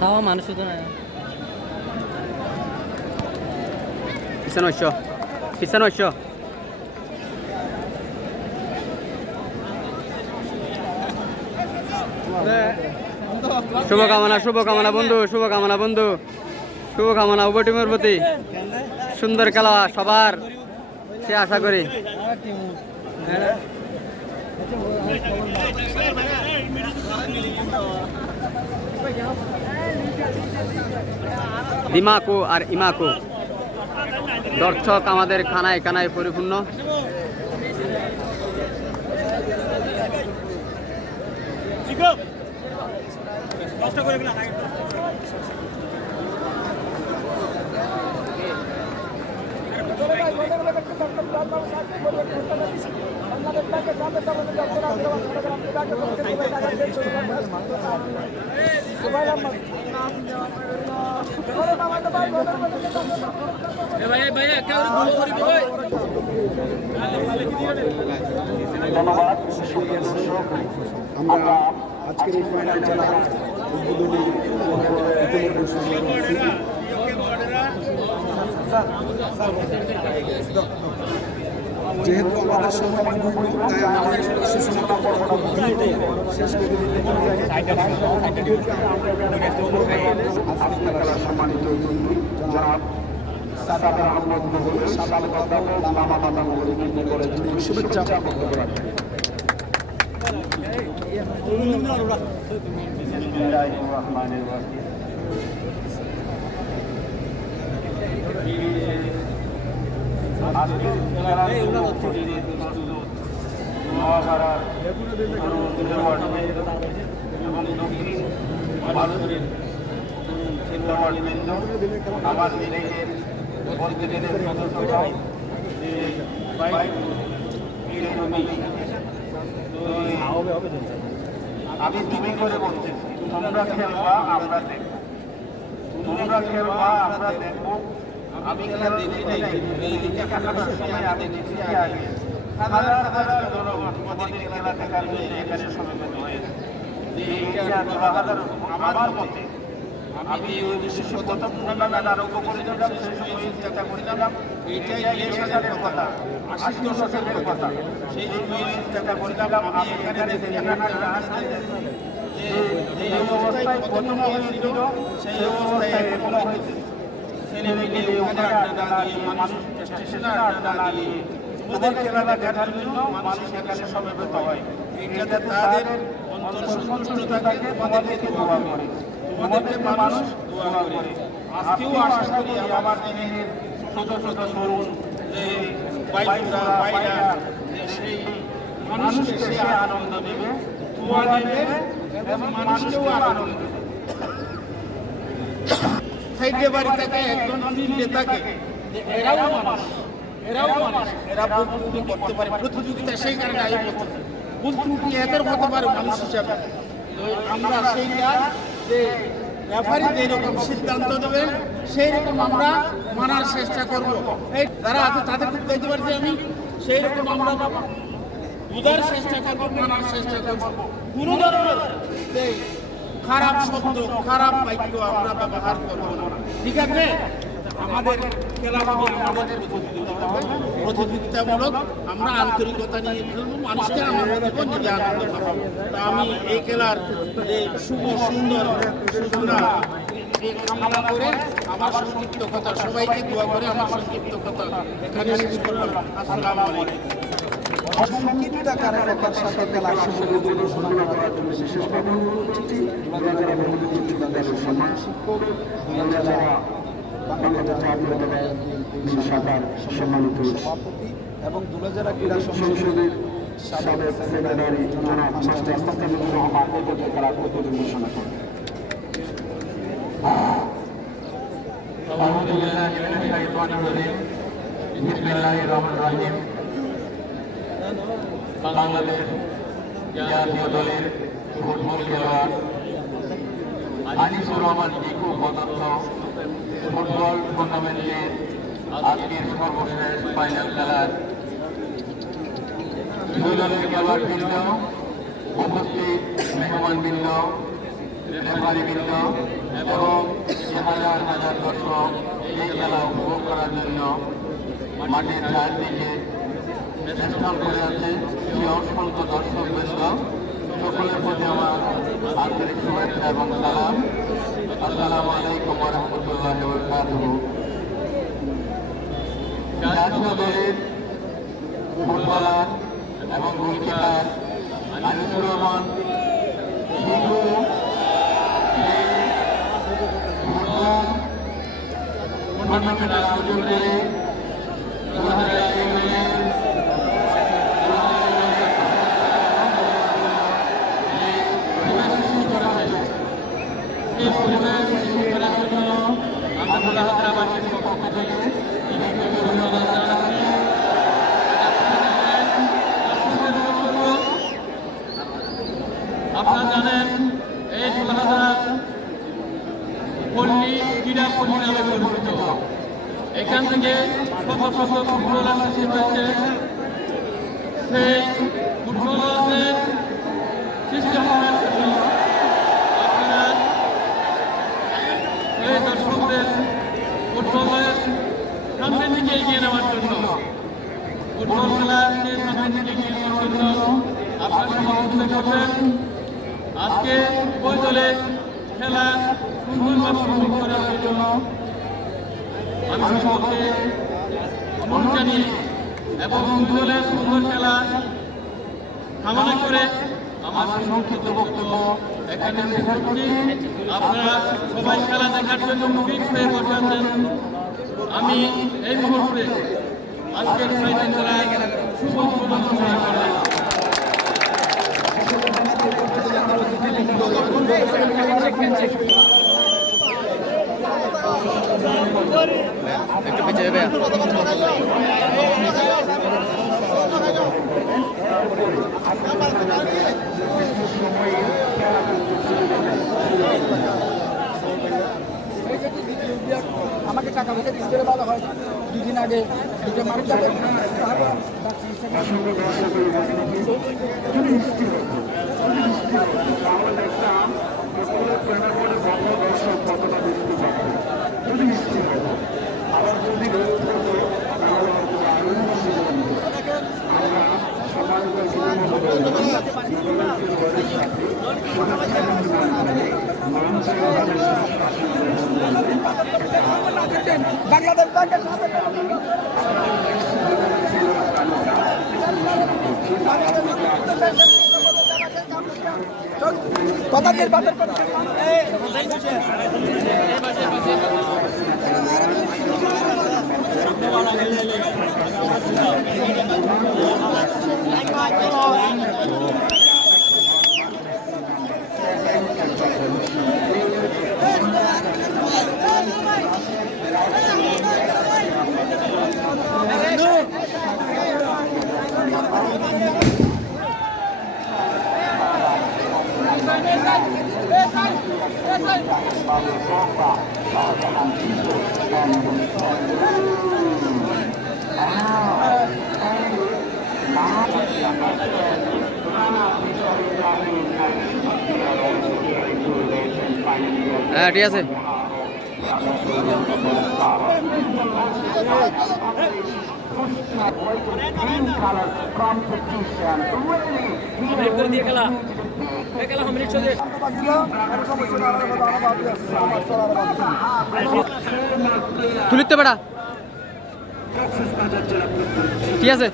খাওয়া মানুষ তো না পিছনে হইছ পিছনে হইছ শুভকামনা শুভকামনা বন্ধু শুভকামনা বন্ধু শুভকামনা উভয় টিমের প্রতি সুন্দর খেলা সবার সে আশা করি দিমাকো আর ইমাকো দর্শক আমাদের খানায় খানায় পরিপূর্ণ আমরা আজকের এই ফাইনাল খেলা উদ্বোধনী যেহেতু আমাদের সময় তাই আমাদের সূচনাটা শেষ করে সম্মানিত শুভেচ্ছা আমার আমি তুমি করে বলছি তোমরা খেলবা আমরা দেখব তোমরা খেলবা আমরা দেখব আমি খেলা দেখি নাই এই দিকে খেলার সময় আমি দেখি আগে হাজার হাজার জনগণ তোমাদের খেলা দেখার জন্য এখানে সমবেত হয়েছে আমার মতে আমি ওই ১৯৭৫ টুর্নামেন্ট আরম্ভ করেছিলাম সেই সময় চিন্তা করেছিলাম এইটাই ২০০০-এর কথা ৮০ দশকের কথা সেই সময় চিন্তা করেছিলাম আমি এখানে দেখি যে অবস্থায় প্রথম হয়েছিল সেই অবস্থায় এখন হয়েছে ছেলে মেয়ে ওখানে আড্ডা না দিয়ে মানুষ স্টেশনে আড্ডা না দিয়ে তোমাদের খেলা দেখার জন্য মানুষ এখানে সমবেত হয় এইটাতে তাদের অন্তর সন্তুষ্ট থাকে তোমাদেরকে দোয়া করে তোমাদেরকে মানুষ দোয়া করে আজকেও আশা করি আমার দিনের ছোট ছোট তরুণ যে বাইরা সেই মানুষকে সে আনন্দ দেবে দোয়া দেবে এবং মানুষকেও আনন্দ দেবে সাইডে বাড়ি থেকে একজন ফিল্ডে থাকে এরাও মানুষ এরা ভুল করতে পারে প্রতিযোগিতা সেই কারণে আমি বলতে ভুল ত্রুটি এদের হতে পারে মানুষ হিসাবে আমরা সেইটা যে রেফারি যেরকম সিদ্ধান্ত দেবে সেই রকম আমরা মানার চেষ্টা করব এই যারা আছে তাদেরকে বলতে পারছি আমি সেই রকম আমরা বোঝার চেষ্টা করবো মানার চেষ্টা করবো কোনো ধরনের খারাপ শব্দ খারাপ বাক্য আমরা ব্যবহার করবো না ঠিক আছে আমাদের খেলা হবে আমাদের প্রতিযোগিতামূলক আমরা আন্তরিকতা নিয়ে খেলবো মানুষকে আনন্দ দেবো নিজে আনন্দ পাবো তা আমি এই খেলার যে শুভ সুন্দর সূচনা কামনা করে আমার সংক্ষিপ্ত কথা সবাইকে দোয়া করে আমার সংক্ষিপ্ত কথা এখানে শেষ করলাম আসসালামু আলাইকুম সংক্ষিপ্ত কারণের সাথে খেলার শুরু ঘোষণা করার জন্য বিশেষভাবে অনুরোধ সম্মান শিক্ষক বাংলাদেশ জাতীয় দলের সাধারণ সম্মানিত সভাপতি এবং দুলাজারা ক্রীড়া সংসদের সাবেক সেক্রেটারি জনাব মাস্টার আস্তাকুর রহমান এদেরকে খেলার প্রতিযোগী ঘোষণা করেন। বাংলাদেশ জাতীয় দলের ফুটবল খেলোয়াড় আনিসুর রহমান জিকু পদার্থ ফুটবল টুর্নামেন্টের আজকের সর্বশেষ ফাইনাল খেলার দুই দলের খেলোয়াড়বৃন্দ উপস্থিত মেহমানবৃন্দ রেফারিবৃন্দ এবং হাজার হাজার দর্শক এই খেলা উপভোগ করার জন্য মাঠের চারদিকে বেষ্টন করে আছে সেই অসংখ্য দর্শকবৃন্দ সকলের প্রতি আমার আন্তরিক শুভেচ্ছা এবং সালাম। আসসালামু আলাইকুম ওয়া রাহমাতুল্লাহি ওয়া বারাকাতুহু। জাতীয় দলের ফুটবলার এবং গোলকিপার আনিসুর রহমান শিশু ফুটবল টুর্নামেন্টের আয়োজন করে 2011 এই পরিবেশ সৃষ্টি করার জন্য আমরা হায়দ্রাবাদের পক্ষ থেকে ধন্যবাদ জানাচ্ছি। আপনারা জানেন এই ফুলহারা পল্লী ক্রীড়া পল্লী নামে পরিচিত। এখান থেকে শত শত ফুটবলার সৃষ্টি হয়েছে। সেই ফুটবলারদের সৃষ্টি হওয়ার জন্য আপনারা এই দর্শকদের ফুটবলের সামনের দিকে এগিয়ে নেওয়ার জন্য ফুটবল খেলাকে সামনের দিকে এগিয়ে নেওয়ার জন্য আপনারা সহযোগিতা করবেন। আজকে ওই দলে খেলা সুন্দরভাবে উপভোগ করার জন্য আমি সকলকে অনুরোধ জানিয়ে এবং দলের সুন্দর খেলা কামনা করে আমার সংক্ষিপ্ত বক্তব্য এখানে শেষ করছি। আপনারা সবাই খেলা দেখার জন্য মুখিক হয়ে বসে আছেন। আমি এই মুহূর্তে আজকের ফাইনাল খেলায় শুভ উদ্বোধন ঘোষণা করলাম। একটু পিছিয়ে যাবে। আমাকে টাকা পয়সা দিতে বলা হয় দুদিন আগে দুটো মানুষ যাবে বাংলাদেশ ব্যাংকের কথা নির্বাচন হ্যাঁ ঠিক আছে। তুলিতে বেড়া ঠিক আছে।